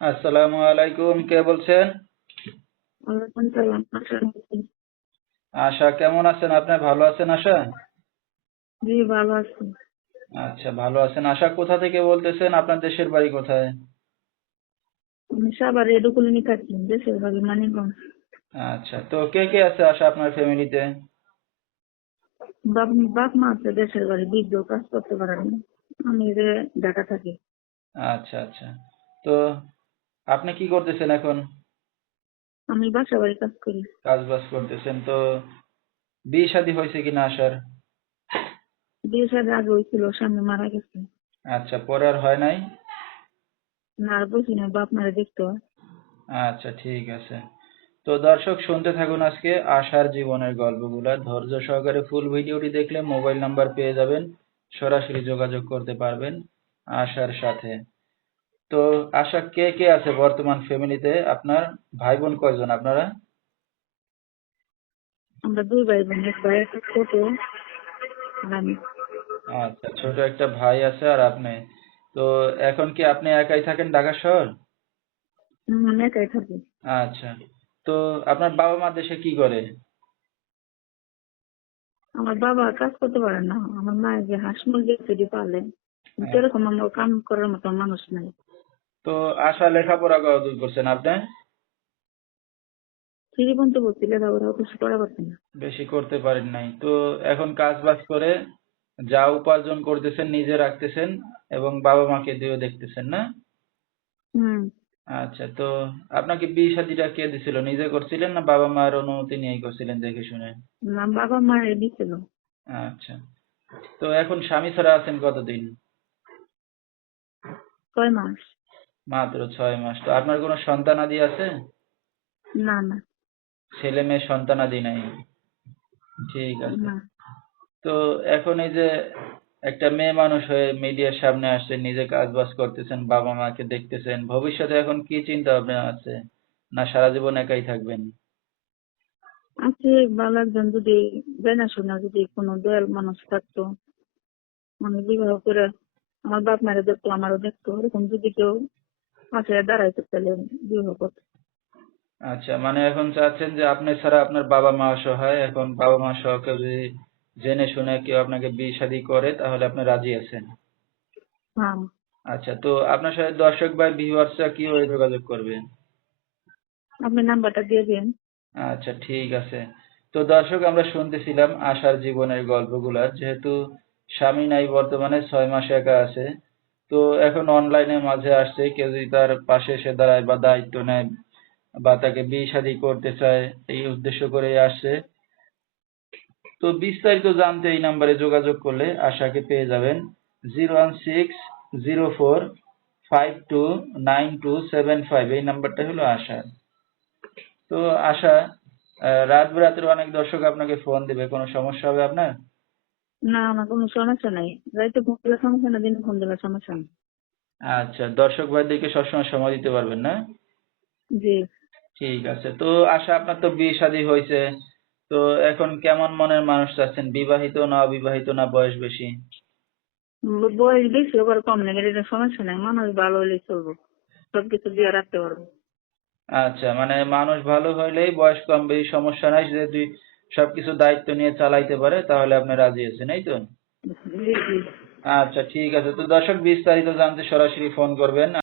আসসালামু আলাইকুম কে বলছেন? আশা কেমন আছেন? আপনি ভালো আছেন আশা? জি ভালো আছি। আচ্ছা ভালো আছেন। আশা কোথা থেকে বলতেছেন? আপনার দেশের বাড়ি কোথায়? আমি থাকি দেশের বাড়ি মানিকগঞ্জ। আচ্ছা তো কে কে আছে আশা আপনার ফ্যামিলিতে? বাপ বাপ মা আছে দেশের বাড়ি বৃদ্ধ কাজ করতে পারেন। না আমি ঢাকা থাকি। আচ্ছা আচ্ছা। তো আপনি কি করতেছেন এখন? আমি বাসা বাড়ি কাজ করি। কাজ বাজ করতেছেন তো বিয়ে শাদী হয়েছে কিনা আশার বিয়ে সাথে আগে হয়েছিল স্বামী মারা গেছে। আচ্ছা পরে আর হয় নাই? না আর বসি না বাপ মারা দেখতে হয়। আচ্ছা ঠিক আছে। তো দর্শক শুনতে থাকুন আজকে আশার জীবনের গল্পগুলা। ধৈর্য সহকারে ফুল ভিডিওটি দেখলে মোবাইল নাম্বার পেয়ে যাবেন। সরাসরি যোগাযোগ করতে পারবেন আশার সাথে। তো আশা কে কে আছে বর্তমান ফ্যামিলিতে আপনার ভাই বোন কয়জন আপনারা? আমরা দুই ভাই বোন এক ভাই একটা ছোট আমি। আচ্ছা ছোট একটা ভাই আছে আর আপনি। তো এখন কি আপনি একাই থাকেন ঢাকা শহর? আমি একাই থাকি। আচ্ছা তো আপনার বাবা মা দেশে কি করে? আমার বাবা কাজ করতে পারে না। আমার মা যে হাঁস মুরগি পালে। কিন্তু এরকম আমার কাম করার মতো মানুষ নাই। তো আশা লেখাপড়া কতদূর করছেন আপনি? থ্রি পর্যন্ত বলছি লেখাপড়া অত পড়া পারছি না। বেশি করতে পারেন নাই। তো এখন কাজ বাজ করে যা উপার্জন করতেছেন নিজে রাখতেছেন এবং বাবা মাকে দিয়েও দেখতেছেন না? হুম। আচ্ছা তো আপনাকে বিয়ে শাদিটা কে দিছিল? নিজে করছিলেন না বাবা মার অনুমতি নিয়েই করছিলেন দেখে শুনে? না বাবা মায়ের দিছিল। আচ্ছা তো এখন স্বামী ছাড়া আছেন কতদিন? কয় মাস। মাত্র ছয় মাস। তো আপনার কোনো সন্তানাদি আছে? না না। ছেলে মেয়ে সন্তানাদি নাই? ঠিক আছে। তো এখন এই যে একটা মেয়ে মানুষ হয়ে মিডিয়ার সামনে আসছেন নিজে কাজ বাজ করতেছেন বাবা মাকে দেখতেছেন ভবিষ্যতে এখন কি চিন্তা ভাবনা আছে? না সারা জীবন একাই থাকবেন? আছে ভালো একজন যদি জানাশোনা যদি কোনো দয়াল মানুষ থাকতো মানে বিবাহ করে আমার বাপ মায়ের দেখতো আমারও দেখতো এরকম যদি কেউ পাশে দাঁড়াইতো তাহলে বিবাহ করতো আচ্ছা মানে এখন চাচ্ছেন যে আপনি ছাড়া আপনার বাবা মা অসহায় এখন বাবা মা সহ কেউ যদি জেনে শুনে কেউ আপনাকে বিয়ে শাদী করে তাহলে আপনি রাজি আছেন? হ্যাঁ আচ্ছা তো আপনার সাথে দর্শক ভাই ভিউয়ার্সরা কীভাবে যোগাযোগ করবে আপনি নাম্বারটা দিয়ে দিন। আচ্ছা ঠিক আছে। তো দর্শক আমরা শুনতেছিলাম আশার জীবনের গল্পগুলা যেহেতু স্বামী নাই বর্তমানে ছয় মাস একা আছে। তো এখন অনলাইনে মাঝে আসছে, কেউ যদি তার পাশে এসে দাঁড়ায় বা দায়িত্ব নেয় বা তাকে বিয়ে শাদী করতে চায়, এই উদ্দেশ্য করে আসছে। তো বিস্তারিত জানতে এই নাম্বারে যোগাযোগ করলে আশাকে পেয়ে যাবেন। Zero one six zero four five two nine two seven five এই নাম্বারটা হলো আশা তো আশা রাত বিরাতের অনেক দর্শক আপনাকে ফোন দিবে। কোনো সমস্যা হবে আপনার? না আমার কোনো সমস্যা নাই। রাইতে ফোন দিলে সমস্যা না দিনে ফোন দিলে সমস্যা না আচ্ছা দর্শক ভাইদেরকে সবসময় সময় দিতে পারবেন না? জি। ঠিক আছে তো আশা আপনার তো বিয়ে শাদী হয়েছে। তো এখন কেমন মনের মানুষ চাচ্ছেন বিবাহিত না অবিবাহিত না বয়স বেশি? বয়স বেশি আবার কম নেই এটা সমস্যা নাই। মানুষ ভালো হলেই চলবো। সবকিছু দিয়ে রাখতে পারব। আচ্ছা মানে মানুষ ভালো হইলেই বয়স কম বেশি সমস্যা নাই। যদি সবকিছু দায়িত্ব নিয়ে চালাইতে পারে তাহলে আপনি রাজি আছেন এই তো? আচ্ছা ঠিক আছে। তো দর্শক বিস্তারিত জানতে সরাসরি ফোন করবেন।